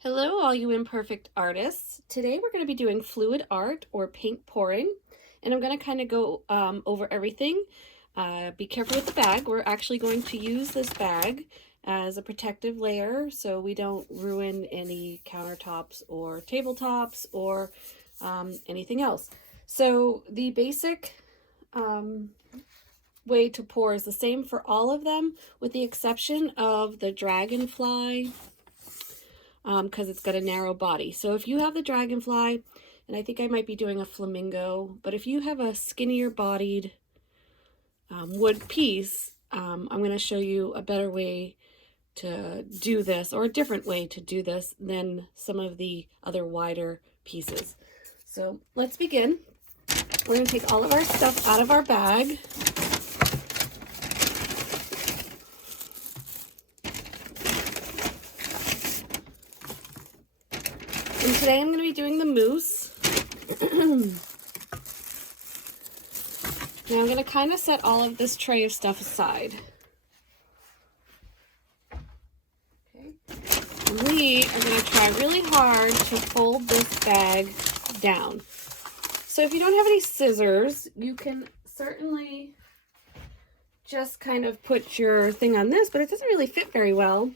Hello, all you imperfect artists. Today we're going to be doing fluid art or paint pouring, and I'm going to kind of go over everything. Be careful with the bag. We're actually going to use this bag as a protective layer so we don't ruin any countertops or tabletops or anything else. So the basic way to pour is the same for all of them, with the exception of the dragonfly, because it's got a narrow body. So if you have the dragonfly, and I think I might be doing a flamingo, but if you have a skinnier bodied wood piece, I'm going to show you a better way to do this, or a different way to do this than some of the other wider pieces. So let's begin. We're going to take all of our stuff out of our bag. And today I'm going to be doing the moose. Now I'm going to kind of set all of this tray of stuff aside. Okay. And we are going to try really hard to fold this bag down. So if you don't have any scissors, you can certainly just kind of put your thing on this, but it doesn't really fit very well.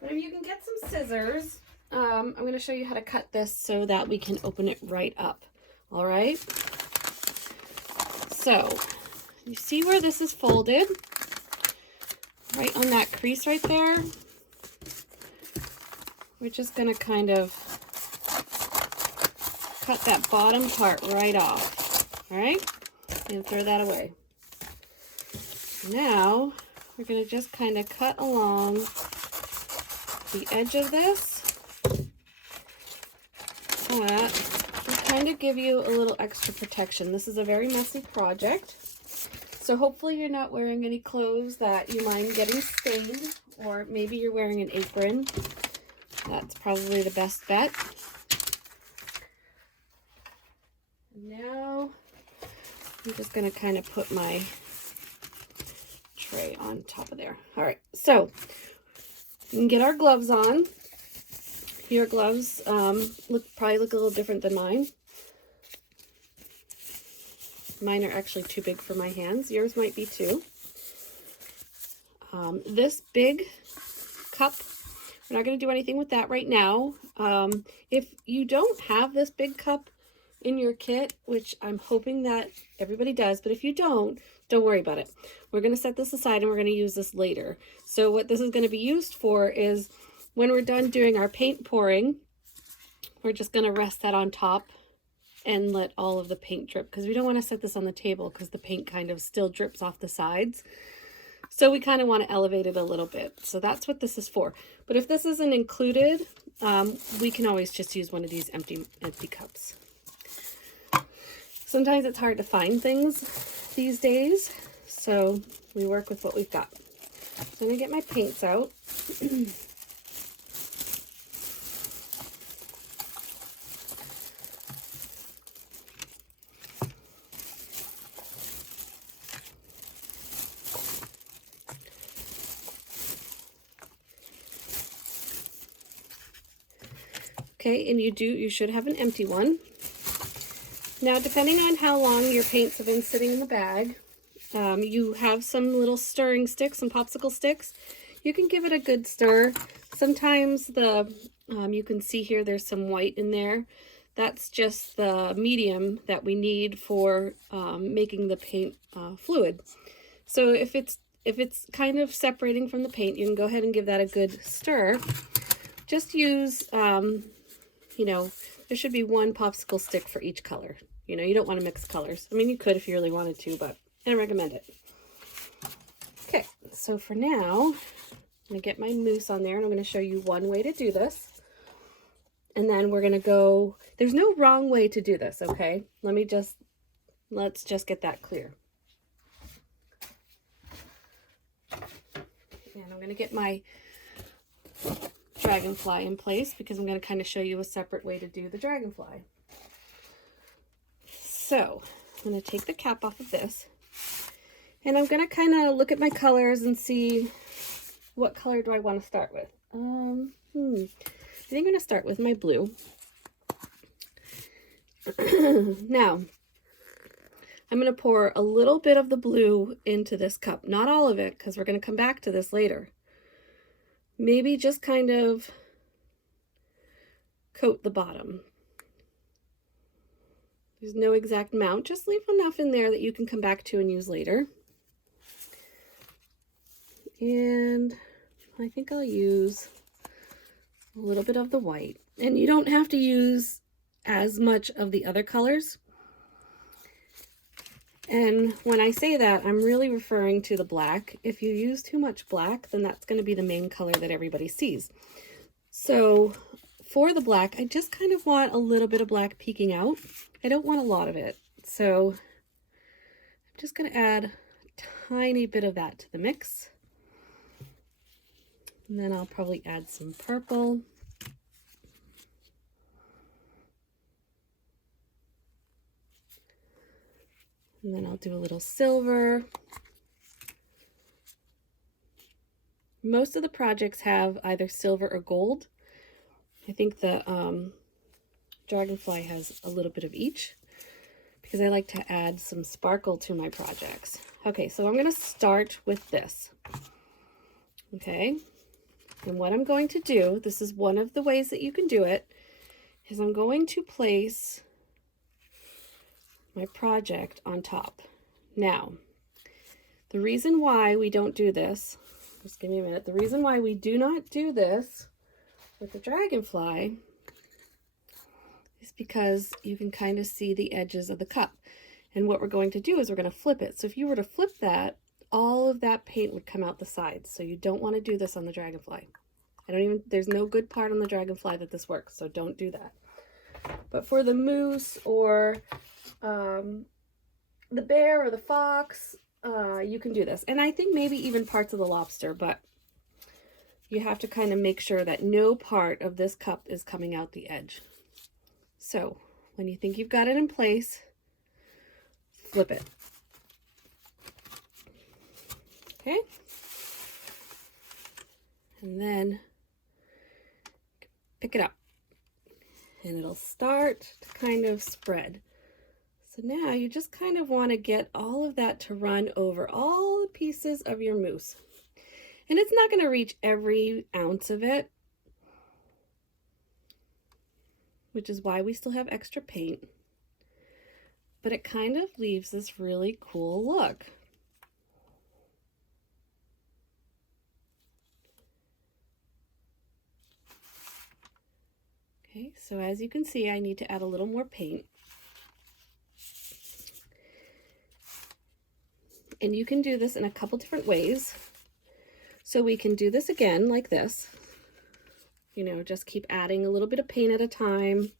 But if you can get some scissors, I'm going to show you how to cut this so that we can open it right up. All right. So you see where this is folded? Right on that crease right there. We're just going to kind of cut that bottom part right off. All right. And throw that away. Now we're going to just kind of cut along the edge of this. That will kind of give you a little extra protection. This is a very messy project, so hopefully you're not wearing any clothes that you mind getting stained, or maybe you're wearing an apron. That's probably the best bet. Now I'm just going to kind of put my tray on top of there. All right, so we can get our gloves on. Your gloves probably look a little different than mine. Mine are actually too big for my hands. Yours might be too. This big cup, we're not going to do anything with that right now. If you don't have this big cup in your kit, which I'm hoping that everybody does, but if you don't worry about it. We're going to set this aside and we're going to use this later. So what this is going to be used for is, when we're done doing our paint pouring, we're just going to rest that on top and let all of the paint drip, because we don't want to set this on the table because the paint kind of still drips off the sides. So we kind of want to elevate it a little bit. So that's what this is for. But if this isn't included, we can always just use one of these empty cups. Sometimes it's hard to find things these days, so we work with what we've got. So I'm going to get my paints out. Okay, and you should have an empty one. Now, depending on how long your paints have been sitting in the bag, you have some little stirring sticks, some popsicle sticks. You can give it a good stir. Sometimes you can see here there's some white in there. That's just the medium that we need for making the paint fluid. So if it's kind of separating from the paint, you can go ahead and give that a good stir. Just use there should be one popsicle stick for each color. You don't want to mix colors. I mean, you could if you really wanted to, but I don't recommend it. Okay, so for now, I'm going to get my mousse on there, and I'm going to show you one way to do this. And then we're going to go, there's no wrong way to do this, okay? Let's just get that clear. And I'm going to get my dragonfly in place, because I'm going to kind of show you a separate way to do the dragonfly. So I'm going to take the cap off of this, and I'm going to kind of look at my colors and see what color do I want to start with. I think I'm going to start with my blue. Now, I'm going to pour a little bit of the blue into this cup. Not all of it, because we're going to come back to this later. Maybe just kind of coat the bottom. There's no exact amount. Just leave enough in there that you can come back to and use later. And I think I'll use a little bit of the white. And you don't have to use as much of the other colors. And when I say that, I'm really referring to the black. If you use too much black, then that's going to be the main color that everybody sees. So for the black, I just kind of want a little bit of black peeking out. I don't want a lot of it. So I'm just going to add a tiny bit of that to the mix. And then I'll probably add some purple. And then I'll do a little silver. Most of the projects have either silver or gold. I think the Dragonfly has a little bit of each because I like to add some sparkle to my projects. Okay, so I'm going to start with this. Okay, and what I'm going to do, this is one of the ways that you can do it, is I'm going to place my project on top. Now, the reason why we don't do this, just give me a minute, the reason why we do not do this with the Dragonfly is because you can kind of see the edges of the cup. And what we're going to do is we're going to flip it. So if you were to flip that, all of that paint would come out the sides. So you don't want to do this on the Dragonfly. There's no good part on the Dragonfly that this works, so don't do that. But for the moose or the bear or the fox, you can do this. And I think maybe even parts of the lobster, but you have to kind of make sure that no part of this cup is coming out the edge. So when you think you've got it in place, flip it. Okay? And then pick it up. And it'll start to kind of spread. So now you just kind of want to get all of that to run over all the pieces of your mousse. And it's not going to reach every ounce of it, which is why we still have extra paint. But it kind of leaves this really cool look. Okay, so as you can see, I need to add a little more paint. And you can do this in a couple different ways. So we can do this again like this. You know, just keep adding a little bit of paint at a time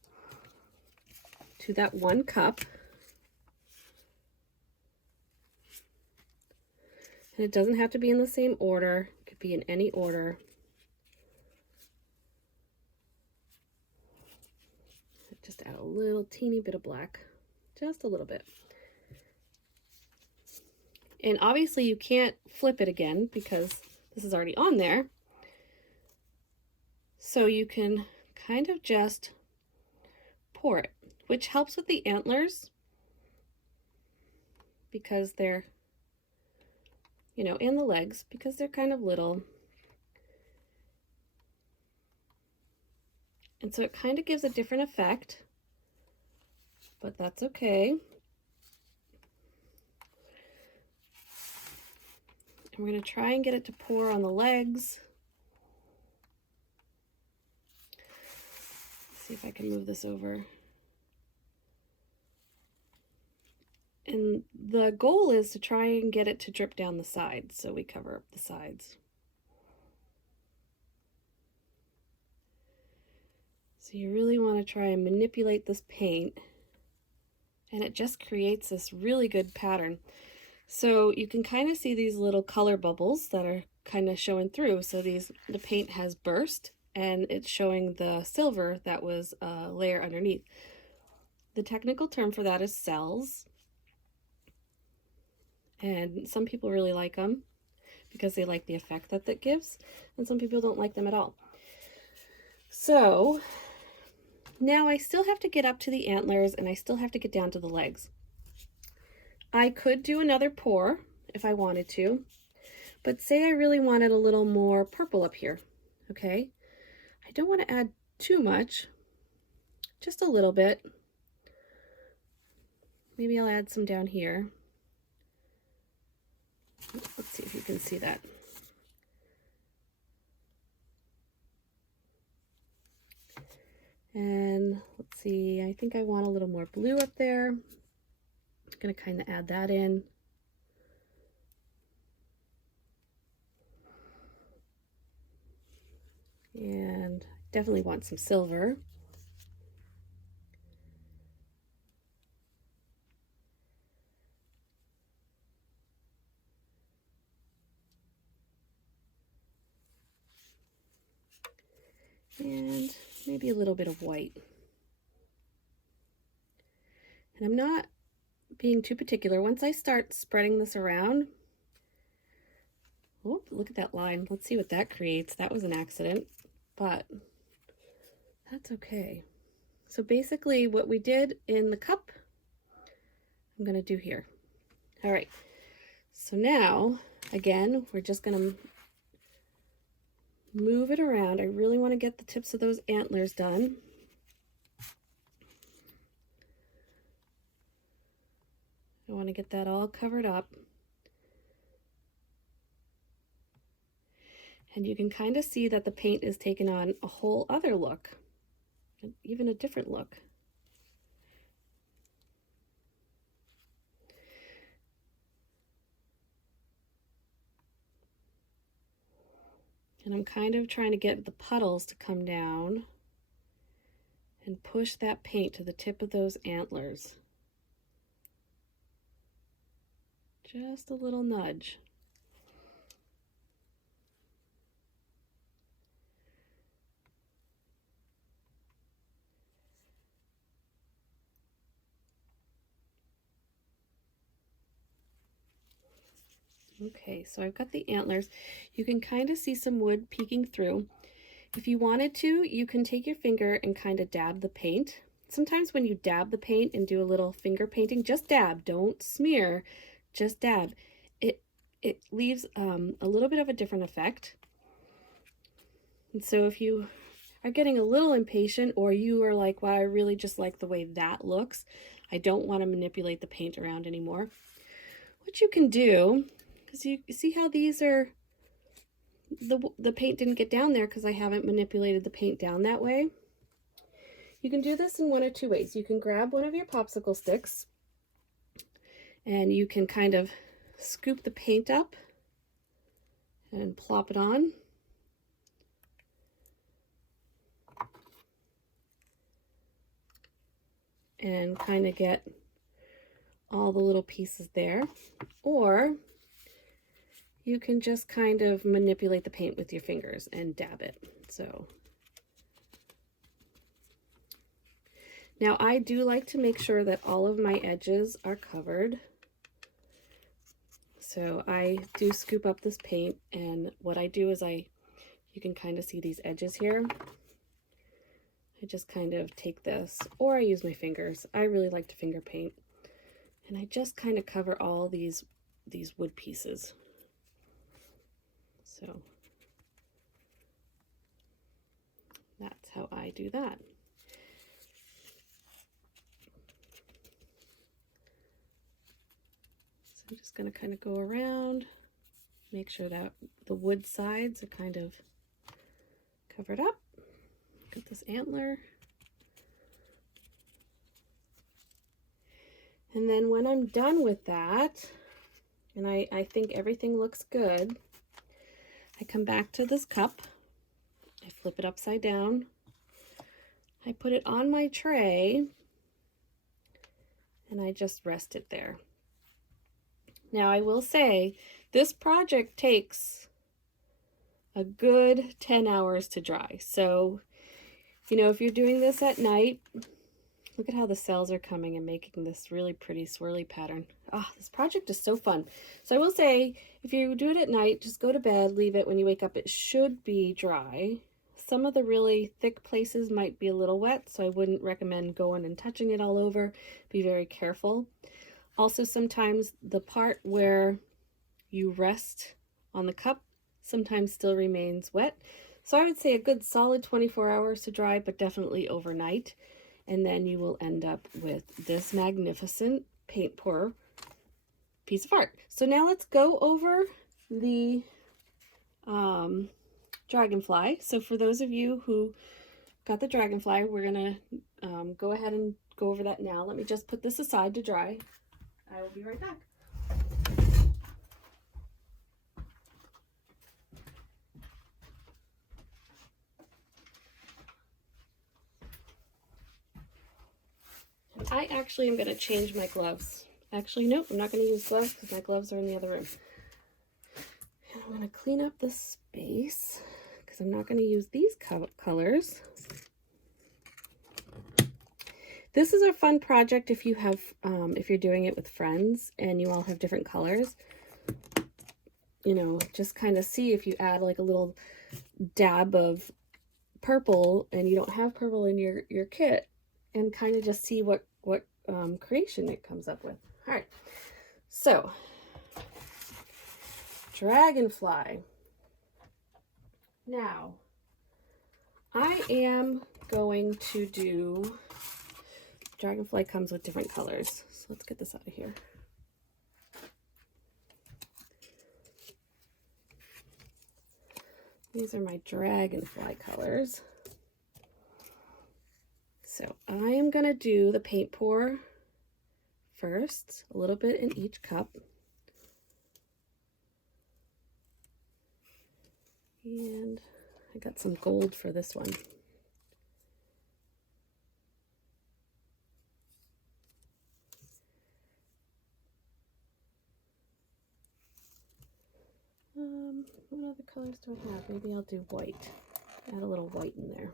to that one cup. And it doesn't have to be in the same order. It could be in any order. Just add a little teeny bit of black, just a little bit. And obviously you can't flip it again because this is already on there. So you can kind of just pour it, which helps with the antlers because they're, you know, and the legs because they're kind of little. And so it kind of gives a different effect, but that's okay. And we're going to try and get it to pour on the legs. Let's see if I can move this over. And the goal is to try and get it to drip down the sides, so we cover up the sides. So you really want to try and manipulate this paint, and it just creates this really good pattern. So you can kind of see these little color bubbles that are kind of showing through. So the paint has burst and it's showing the silver that was a layer underneath. The technical term for that is cells. And some people really like them because they like the effect that that gives, and some people don't like them at all. So now I still have to get up to the antlers and I still have to get down to the legs. I could do another pour if I wanted to, but say I really wanted a little more purple up here, okay? I don't want to add too much, just a little bit. Maybe I'll add some down here. Let's see if you can see that. And let's see, I think I want a little more blue up there. I'm going to kind of add that in. And definitely want some silver. And maybe a little bit of white. And I'm not being too particular. Once I start spreading this around, oh, look at that line. Let's see what that creates. That was an accident, but that's okay. So basically what we did in the cup, I'm going to do here. All right. So now, again, we're just going to move it around. I really want to get the tips of those antlers done. I want to get that all covered up. And you can kind of see that the paint is taking on a whole other look, even a different look. And I'm kind of trying to get the puddles to come down and push that paint to the tip of those antlers. Just a little nudge. Okay, so I've got the antlers. You can kind of see some wood peeking through. If you wanted to, you can take your finger and kind of dab the paint. Sometimes when you dab the paint and do a little finger painting, just dab, don't smear, just dab. It leaves a little bit of a different effect. And so if you are getting a little impatient, or you are like, well, I really just like the way that looks, I don't want to manipulate the paint around anymore. What you can do is, you see how these are, the paint didn't get down there because I haven't manipulated the paint down that way. You can do this in one of two ways. You can grab one of your popsicle sticks and you can kind of scoop the paint up and plop it on. And kind of get all the little pieces there. Or you can just kind of manipulate the paint with your fingers and dab it. So now I do like to make sure that all of my edges are covered. So I do scoop up this paint, and what I do is you can kind of see these edges here. I just kind of take this, or I use my fingers. I really like to finger paint. And I just kind of cover all these wood pieces. So that's how I do that. So I'm just going to kind of go around, make sure that the wood sides are kind of covered up. Look at this antler. And then when I'm done with that, and I think everything looks good, I come back to this cup, I flip it upside down, I put it on my tray, and I just rest it there. Now I will say, this project takes a good 10 hours to dry. So, you know, if you're doing this at night, look at how the cells are coming and making this really pretty swirly pattern. Ah, this project is so fun. So I will say, if you do it at night, just go to bed, leave it. When you wake up, it should be dry. Some of the really thick places might be a little wet, so I wouldn't recommend going and touching it all over. Be very careful. Also, sometimes the part where you rest on the cup sometimes still remains wet. So I would say a good solid 24 hours to dry, but definitely overnight. And then you will end up with this magnificent paint pour piece of art. So now let's go over the dragonfly. So for those of you who got the dragonfly, we're gonna go ahead and go over that now. Let me just put this aside to dry. I will be right back. I actually am going to change my gloves. Actually, nope, I'm not going to use gloves because my gloves are in the other room. And I'm going to clean up the space because I'm not going to use these colors. This is a fun project if you have, if you're doing it with friends and you all have different colors. You know, just kind of see if you add like a little dab of purple and you don't have purple in your kit, and kind of just see what creation it comes up with. All right, so dragonfly. Now I am going to do, dragonfly comes with different colors, so let's get this out of here. These are my dragonfly colors. So I am going to do the paint pour first, a little bit in each cup. And I got some gold for this one. What other colors do I have? Maybe I'll do white. Add a little white in there.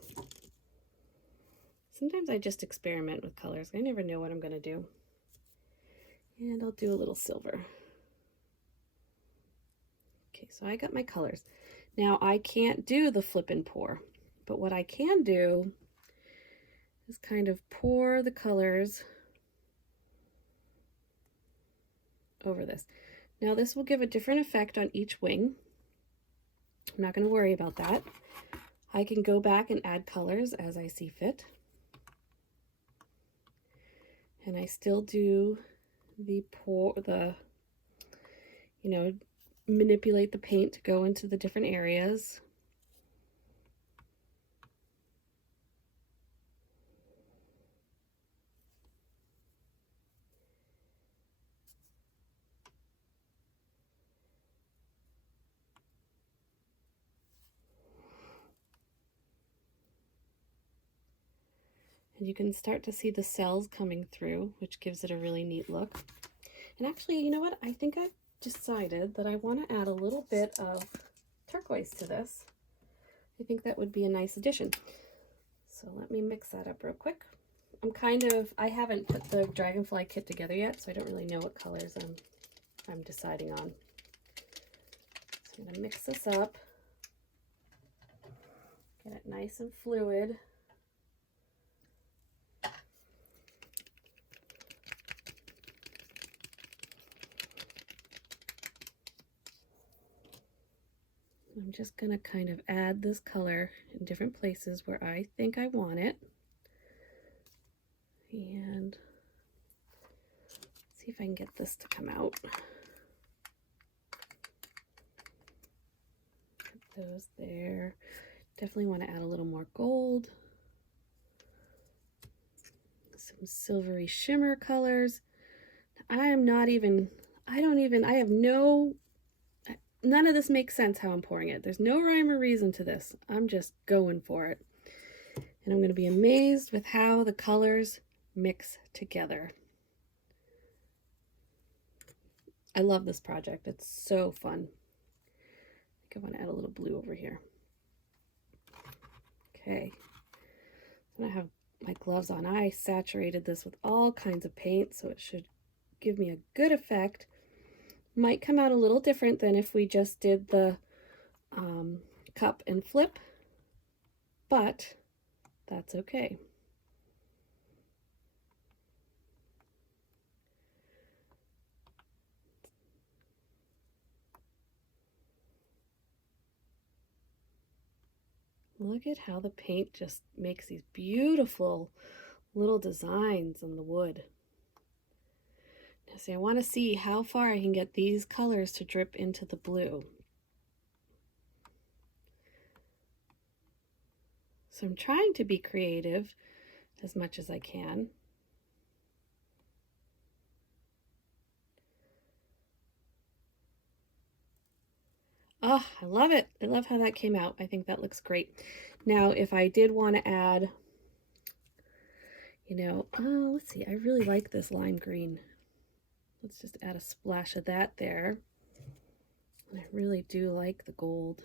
Sometimes I just experiment with colors. I never know what I'm going to do. And I'll do a little silver. Okay, so I got my colors. Now I can't do the flip and pour, but what I can do is kind of pour the colors over this. Now this will give a different effect on each wing. I'm not going to worry about that. I can go back and add colors as I see fit. And I still do the pour, you know, manipulate the paint to go into the different areas. And you can start to see the cells coming through, which gives it a really neat look. And actually, you know what? I think I've decided that I want to add a little bit of turquoise to this. I think that would be a nice addition. So let me mix that up real quick. I haven't put the dragonfly kit together yet, so I don't really know what colors I'm deciding on. So I'm going to mix this up, get it nice and fluid. I'm just going to kind of add this color in different places where I think I want it. And see if I can get this to come out. Put those there. Definitely want to add a little more gold. Some silvery shimmer colors. I have none of this makes sense how I'm pouring it. There's no rhyme or reason to this. I'm just going for it. And I'm going to be amazed with how the colors mix together. I love this project. It's so fun. I think I want to add a little blue over here. Okay. And I have my gloves on. I saturated this with all kinds of paint, so it should give me a good effect. Might come out a little different than if we just did the cup and flip, but that's okay. Look at how the paint just makes these beautiful little designs on the wood. Now see, I want to see how far I can get these colors to drip into the blue. So I'm trying to be creative as much as I can. Oh, I love it. I love how that came out. I think that looks great. Now, if I did want to add, let's see, I really like this lime green. Let's just add a splash of that there. I really do like the gold.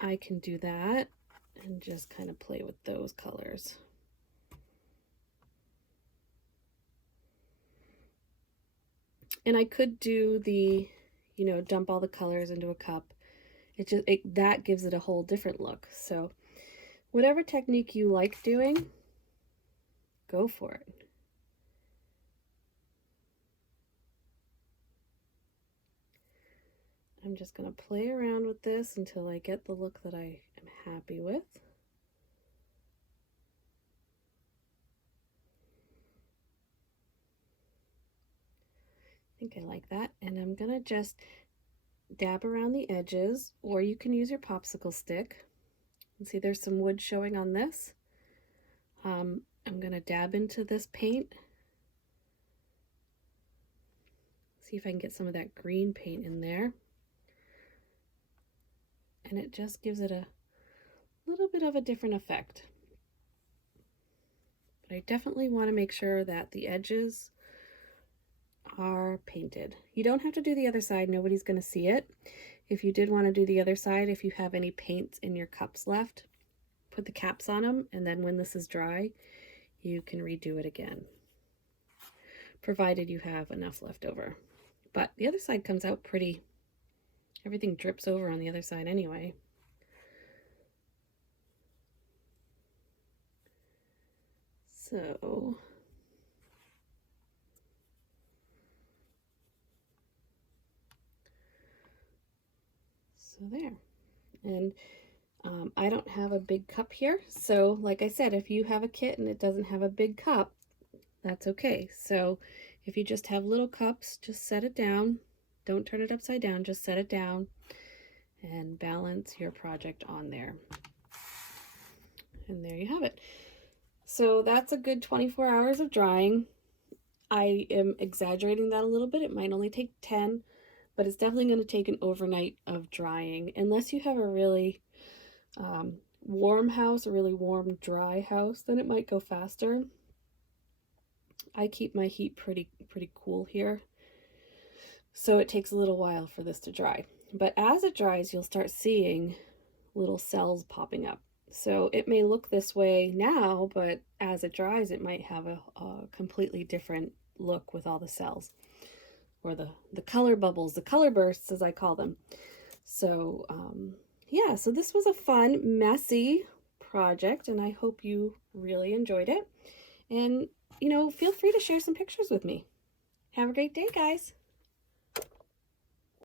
I can do that and just kind of play with those colors. And I could do the, dump all the colors into a cup. That gives it a whole different look. So whatever technique you like doing, go for it. I'm just going to play around with this until I get the look that I am happy with. I think I like that. And I'm going to just dab around the edges, or you can use your popsicle stick. And see, there's some wood showing on this. I'm going to dab into this paint. See if I can get some of that green paint in there. And it just gives it a little bit of a different effect. But I definitely want to make sure that the edges are painted. You don't have to do the other side. Nobody's going to see it. If you did want to do the other side, if you have any paint in your cups left, put the caps on them, and then when this is dry, you can redo it again, provided you have enough left over. But the other side comes out pretty, everything drips over on the other side anyway. So there. And I don't have a big cup here. So like I said, if you have a kit and it doesn't have a big cup, that's okay. So if you just have little cups, just set it down. Don't turn it upside down, just set it down and balance your project on there. And there you have it. So that's a good 24 hours of drying. I am exaggerating that a little bit. It might only take 10, but it's definitely going to take an overnight of drying, unless you have a really warm house, a really warm, dry house, then it might go faster. I keep my heat pretty cool here, so it takes a little while for this to dry. But as it dries, you'll start seeing little cells popping up. So it may look this way now, but as it dries, it might have a completely different look with all the cells, or the color bubbles, the color bursts as I call them. So yeah, so this was a fun, messy project, and I hope you really enjoyed it. And feel free to share some pictures with me. Have a great day, guys.